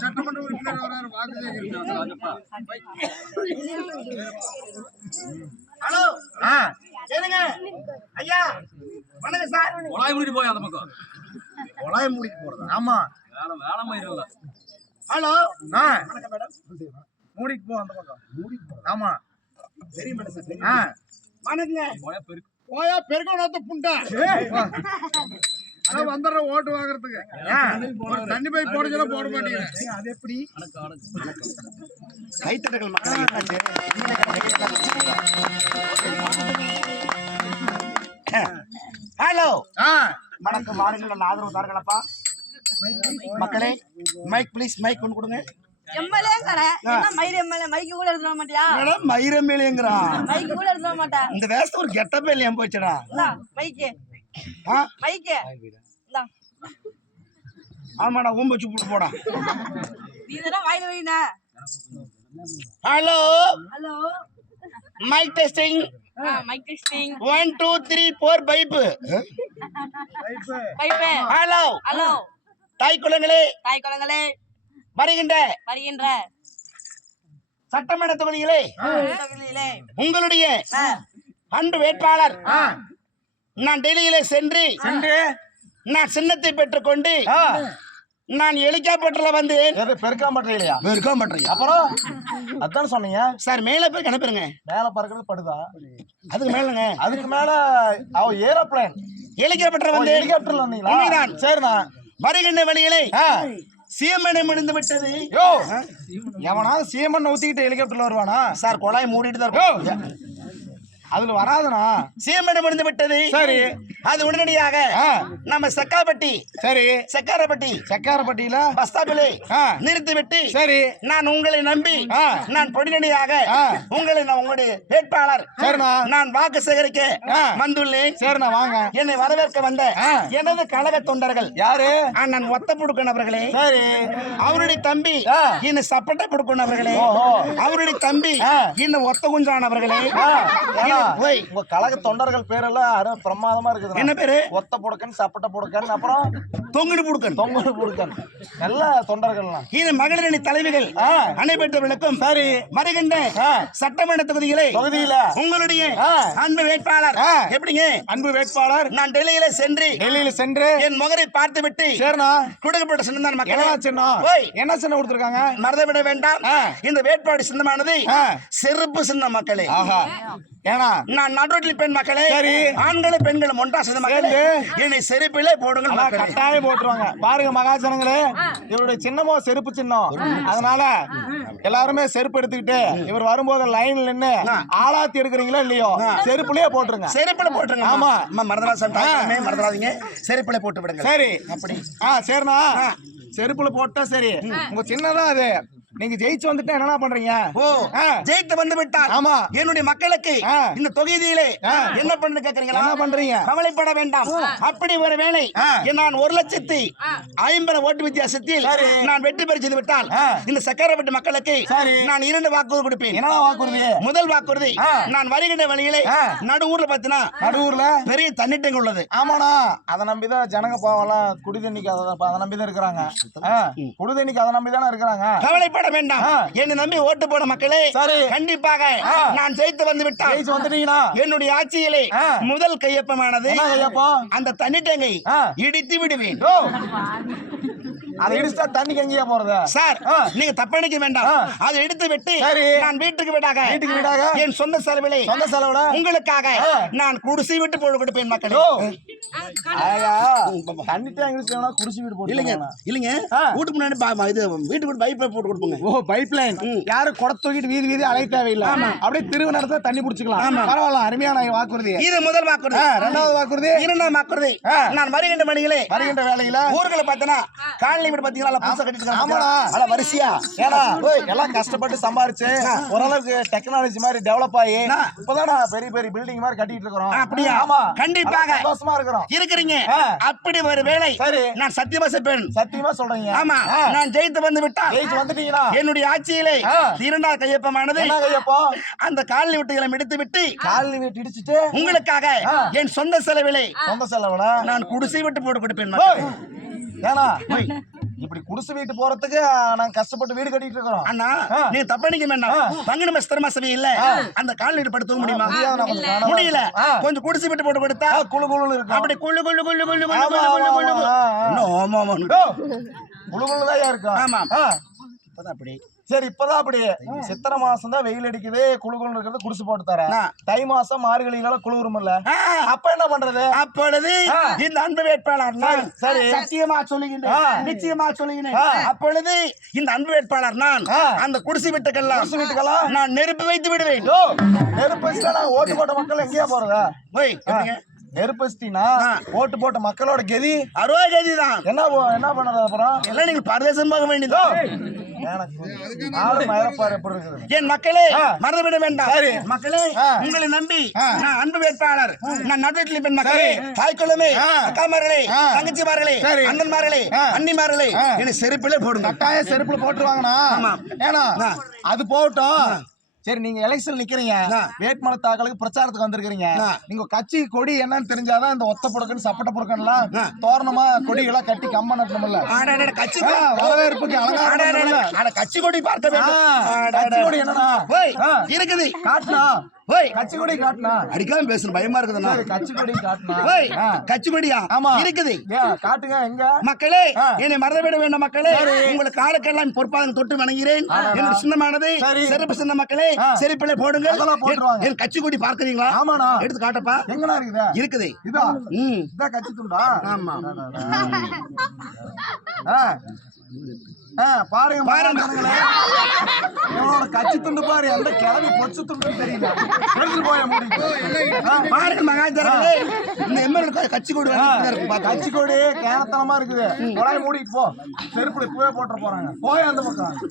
சட்டமன்ற உறுப்பினர் வராரு வாக்கு ஹலோ சரிங்க ஐயா வணக்கம் சார் மூடி போய் அந்த பக்கம் குழாய் மூடிட்டு போறதா ஆமா வேலை வேலை மயிர் இல்ல ஹலோ ஆ, வணக்கம் மேடம் மூடிட்டு போ அந்த பக்கம் மூடிட்டு போறதா? ஆமா சரி மேடம் சார் ஆ, வணக்கங்க பெருக்கு போயா புண்டா வந்துடுறேன் ஓட்டு வாங்குறதுக்கு. தண்ணி போய் போட சொல்ல போட அது எப்படி கைத்தட்டங்கள் என்னாச்சு ஹலோ வணக்கம் நல்ல ஆதரவு தாருங்களப்பா மக்களே மைக் ப்ளீஸ் மைக் கொண்டு கொடுங்க. எம்எல்ஏ என்ன மயிர் எம்எல்ஏ? மைக்கு கூட எடுத்துட மாட்டியா? மேடம் மயிரமேலிங்கிறான் மைக்கு கூட எடுத்துட மாட்டேன். இந்த வேஸ்ட் ஒரு கெட்டப்பே இல்லையா போச்சுடா? மைக்கு மைக்கு. ஆமாடா ஊம்ப வச்சு போட்டு போடா. நீ தானே வாயில வைனா hello? Hello. Mike testing mike testing one two three four five பைப்பே hello hello தாய் குளங்களே தாய் குளங்களே வருகின்ற வருகின்ற சட்டமன்ற தொகுதிகளே தொகுதியிலே. உங்களுடைய ஆ, அன்பு வேட்பாளர் நான் டெல்லியிலே சென்று சென்று நான் சின்னத்தை பெற்றுக்கொண்டு ஆ, நான் ஹெலிகாப்டர்ல வந்து எது பெருக்காம்பட்டையிலையா? பெருக்காம்பட்டுறீங்க அப்புறம்? அதான் சொன்னீங்க. சார் மேல போய் அனுப்புறேங்க மேல பறக்கிறது படுதா? அதுக்கு மேலங்க. அதுக்கு மேல அவ ஏரோப்ளேன். ஹெலிகாப்டர் வந்து ஹெலிகாப்டர்ல வந்தீங்களா? உண்மைதான். சரிண்ணா. வருகின்ற வழியிலே ஆ, சீமனை முடிந்து விட்டது. யோ! எவனாவது சீமன் ஊத்திக்கிட்டு ஹெலிகாப்டர்ல வருவானா? சார் குழாய் மூடிட்டு தான் இருக்கும். அதுல வராதுண்ணா சீமனை முடிந்து விட்டது. சரி. அது உடனடியாக நம்ம செக்காப்பட்டி சரி. செக்காரப்பட்டி. சக்காரப்பட்டியில? பஸ் ஸ்டாப்பிலே நிறுத்திவிட்டு சரி. நான் உங்களை நம்பி. நான் பொடிநடியாக. உங்களை நான் உங்களுடைய வேட்பாளர் நான் வாக்கு சேகரிக்க. வந்துள்ளேன். சரிண்ணா வாங்க. என்னை வரவேற்க வந்த. எனது கழக தொண்டர்கள் யாரு? நான் ஒத்த புடுக்கன் அவர்களே. சரி. அவருடைய தம்பி. இன்னும் சப்பட்டை புடுக்கன் அவர்களே. அவருடைய தம்பி. இன்னும் ஒத்த குஞ்சான் அவர்களே. ஏன்னா, உங்க கழக தொண்டர்கள் பேரெல்லாம் அரு- பிரமாதமா இருக்குது என்ன பேரு? ஒத்த புடுக்கன் சப்பட்ட புடுக்கன் அப்புறம் தொங்குடு புடுக்கன். தொங்குடு புடுக்கன். எல்லா தொண்டர்கள்லாம். இது மகளிரணி தலைவிகள் ஆ. அனைவற்றவர்களுக்கும் சரி. வருகின்ற ஆ. சட்டமன்ற தொகுதிகளை தொகுதியில. உங்களுடைய. அன்பு வேட்பாளர். எப்படிங்க? அன்பு வேட்பாளர். நான் டெல்லியில சென்று டெல்லியில சென்று என் முகரை பார்த்து விட்டு சரிண்ணா கொடுக்கப்பட்ட சின்னதான் மக்கள். என்ன சின்னம்? சின்னம் கொடுத்துருக்காங்க? மறந்துவிட வேண்டாம். இந்த வேட்பாடு சின்னமானது. செருப்பு சின்ன மக்களே. ஆஹா. ஏனா நான் நடுரோட்டில் பெண் மக்களே சரி. ஆண்களும் பெண்களும் ஒன்றா சேர்ந்த மக்களே. என்னை செருப்பிலே மக்களே. கட்டாயம் போட்டுருவாங்க. பாருங்க மகாஜனங்களே இவருடைய சின்னமோ செருப்பு சின்னம். அதனால எல்லாருமே செருப்பு எடுத்துக்கிட்டு இவர் வரும்போது லைன்ல நின்னு ஆளாத்தி எடுக்கிறீங்களோ இல்லையோ செருப்புலயே போட்டுருங்க. செருப்பில போட்டுருங்க. ஆமா. அம்மா மறந்துடாதீங்க மறந்துடாதீங்க. செருப்பில போட்டு விடுங்க சரி. அப்படி. ஆ சரிண்ணா செருப்புல போட்டா சரி. உங்க சின்னதான் அது. நீங்க ஜெயிச்சு வந்துட்டா என்னடா பண்றீங்க ஓ. ஜெயித்து வந்து விட்டார் ஆமா. என்னுடைய மக்களுக்கு. இந்த தொகுதியிலே. என்ன பண்ணு கேக்குறீங்களா என்ன பண்றீங்க? கவலைப்பட வேண்டாம் அப்படி ஒரு வேலை. நான் ஒரு லட்சத்தி ஐம்பது ஓட்டு வித்தியாசத்தில். நான் வெற்றி பெற செய்து விட்டால். இந்த சக்கரப்பட்டு மக்களுக்கு. நான் இரண்டு வாக்குறுதி கொடுப்பேன் என்னடா வாக்குறுதி முதல் வாக்குறுதி. நான் வருகின்ற வழியிலே. நடு ஊர்ல பாத்தீங்கன்னா நடுவூர்ல பெரிய தண்ணி டேங்க் உள்ளது ஆமாண்ணா அதை நம்பிதான் ஜனங்க பாவம்லாம் குடி தண்ணிக்கு அதை தான் அதை நம்பிதான் இருக்கிறாங்க குடி தண்ணிக்கு அதை நம்பி தானே இருக்கிறாங்க கவலைப்பட வேண்டாம் ஆ. என்னை நம்பி ஓட்டு போட மக்களே. கண்டிப்பாக. நான் ஜெயித்து வந்து விட்டால் ஜெயிச்சு வந்துட்டீங்கன்னா என்னுடைய ஆட்சியிலே. முதல் கையொப்பமானது? அந்த தண்ணி டேங்கை. இடித்து விடுவேன் அதை இடிச்சா தண்ணிக்கு எங்கேயா போறது? சார். நீங்க தப்பணிக்க வேண்டாம். அதை எடுத்து விட்டு. நான் வீட்டுக்கு வீடாக. வீட்டுக்கு வீடாக? என் சொந்த செலவிலே சொந்த செலவுல உங்களுக்காக. நான் குடிசை விட்டு போடு கொடுப்பேன் மக்களே. தண்ணி டேங்க் குடிச்சு வீடு போட்டு இல்லைங்க இல்லைங்க. வீட்டுக்கு முன்னாடி பா- இது வீட்டுக்கு வீட்டு பைப்பை போட்டு கொடுப்போங்க. ஓ பைப் லைன் யாரு குடை தூக்கிட்டு வீதி வீதி அலைய தேவையில்லை. அப்படியே திருவு நேரத்துல தண்ணி பிடிச்சிக்கலாம். பரவாயில்ல அருமையான வாக்குறுதி. இது முதல் வாக்குறுதி. ரெண்டாவது வாக்குறுதி. இரண்டாம் வாக்குறுதி. நான் வருகின்ற மணிகளே வருகின்ற வேலையில ஊர்களை பார்த்தனா காலனி வீடு பாத்தீங்களா புதுசா கட்டிட்டு வரிசையா. எல்லாம் கஷ்டப்பட்டு சம்பாரிச்சு ஓரளவுக்கு டெக்னாலஜி மாதிரி டெவலப் ஆகி இப்பதான் பெரிய பெரிய பில்டிங் மாதிரி கட்டிட்டு இருக்கிறோம். அப்படியா? ஆமா. கண்டிப்பாக. சந்தோஷமா இருக்கிறோம். இருக்கிறீங்க. அப்படி ஒரு வேளை சரி. நான் சத்தியமா செப்பேன். சத்தியமா சொல்றீங்க. ஆமா. நான் ஜெயித்து வந்து விட்டால் ஜெயிச்சு வந்துட்டீங்களா? என்னுடைய ஆட்சியிலே. இரண்டாவது கையொப்பமானது என்ன கையப்போ அந்த காலனி விட்டுகளை எடுத்து விட்டு காலனி வீட்டு இடிச்சிட்டு உங்களுக்காக. என் சொந்த செலவிலே சொந்த செலவுல நான் குடிசை விட்டு போட்டு கொடுப்பேன் ஏன்னா இப்படி குடிசை வீட்டு போறதுக்கு நாங்க கஷ்டப்பட்டு வீடு கட்டிட்டு இருக்கிறோம். அண்ணா. நீ தப்பணிக்க வேண்டாம். பங்குனு மஸ்தரமா சபை இல்ல. அந்த காலனி படுத்து தூங்க முடியுமா. முடியல. கொஞ்சம் குடிசை விட்டு போட்டு கொடுத்தா ஆ, குளு குளுன்னு இருக்கும். அப்படி குள்ளு குள்ளு குள்ளு குள்ளு குள்ளு ஆமா, குள்ளு குள்ளு ஆமா, குள்ளு ஆமா, ஆ, ஆ. இன்னும் ஆமா ஆமா. ஓ, குளு குளுதான் இருக்கும். ஆமா. ஆ, இப்பதான் அப்படி சரி இப்பதான் அப்படி சித்திரை மாசம் தான் வெயில் அடிக்குது குளு குளுன்னு இருக்கிறது குடிசை போட்டு தரேன். தை மாசம் மார்கழியில குளிரும் இல்ல. அப்ப என்ன பண்றது அப்பொழுது. இந்த அன்பு வேட்பாளர் நான் சரி. சத்தியமா சொல்லுகின்றேன். நிச்சயமா சொல்லுகிறேன் ஆ. அப்பொழுது இந்த அன்பு வேட்பாளர் நான். அந்த குடிசை வீட்டுக்கெல்லாம் குடிசை வீட்டுக்கெல்லாம் நான் நெருப்பு வைத்து விடுவேன் நெருப்பு வச்சுட்டா நாங்க ஓட்டு போட்ட மக்கள் எங்கேயா போறதா ஓய் எப்படிங்க? நெருப்பு வச்சிட்டீங்கன்னா ஆ. ஓட்டு போட்ட மக்களோட கெதி அறுபது கேஜி தான் என்ன என்ன பண்றது அப்புறம் எல்லாம் நீங்கள் பரதேசம் போக வேண்டியதோ என் மக்களே. மறந்துவிட வேண்டாம். மக்களே. உங்களை நம்பி. நான் அன்பு வேட்பாளர் நான் நடுவீட்டில் பெண் மக்களே ஆ. அக்காமார்களே. தங்கச்சிமார்களே. அண்ணன்மார்களே ஆ. என்னை செருப்பிலே போடுங்க கட்டாய செருப்புல போட்டுருவாங்கண்ணா ஆமா. ஏன்னா. அது போகட்டும் சரி நீங்க எலெக்ஷன் நிக்கிறீங்க ஆ. வேட்புமனு தாக்கலுக்கு பிரச்சாரத்துக்கு வந்திருக்கீங்க. நீங்க கட்சி கொடி என்னன்னு தெரிஞ்சாதான் இந்த ஒத்த புடக்கன்னு சப்பட்ட புடக்கன்லாம். தோரணமா கொடிகளா கட்டி கம்ப நட்டணும்ல கட்சி வரவேற்புக்கு. ஆட, கட்சி கொடி பார்க்க. கட்சி கொடி ஆ. இருக்குது காட்டுனா ஓய் கட்சி கொடி காட்டுனா. அடிக்காம பேசணும் பயமா இருக்குதுண்ணா. கொடி காட்டுனா. ஓய் ஆ. கட்சி கொடியா ஆமா. இருக்குது. ஏன் காட்டுங்க எங்க? மக்களே. என்னை மறந்துவிட வேண்டாம் மக்களே. உங்களுக்கு காலக்கெல்லாம் பொறுப்பாக தொட்டு வணங்குகிறேன். என்னோட சின்னமானது. சிறப்பு சின்ன மக்களே ஆ. செருப்பிலே போடுங்க. என் கொடி பார்க்கறீங்களா? ஆமாண்ணா. எடுத்து காட்டப்பா. எங்கண்ணா இருக்குதா? இருக்குது. இதா? ம். துண்டா? ஆமா. பாருங்க பாருங்க. இவனோட கட்சி துண்டு பாரு எந்த கிளவி பொச்சு துண்டு தெரியல. எடுத்துட்டு போய முடியும் பாருங்க மகாஜர்களே இந்த எம்எல்ஏ கட்சி கொடி. கட்சி கொடி கேனத்தனமா இருக்குது. குழாய் மூடிட்டு போ. செருப்புல இப்பவே போட்டு போறாங்க. போய் அந்த பக்கம்.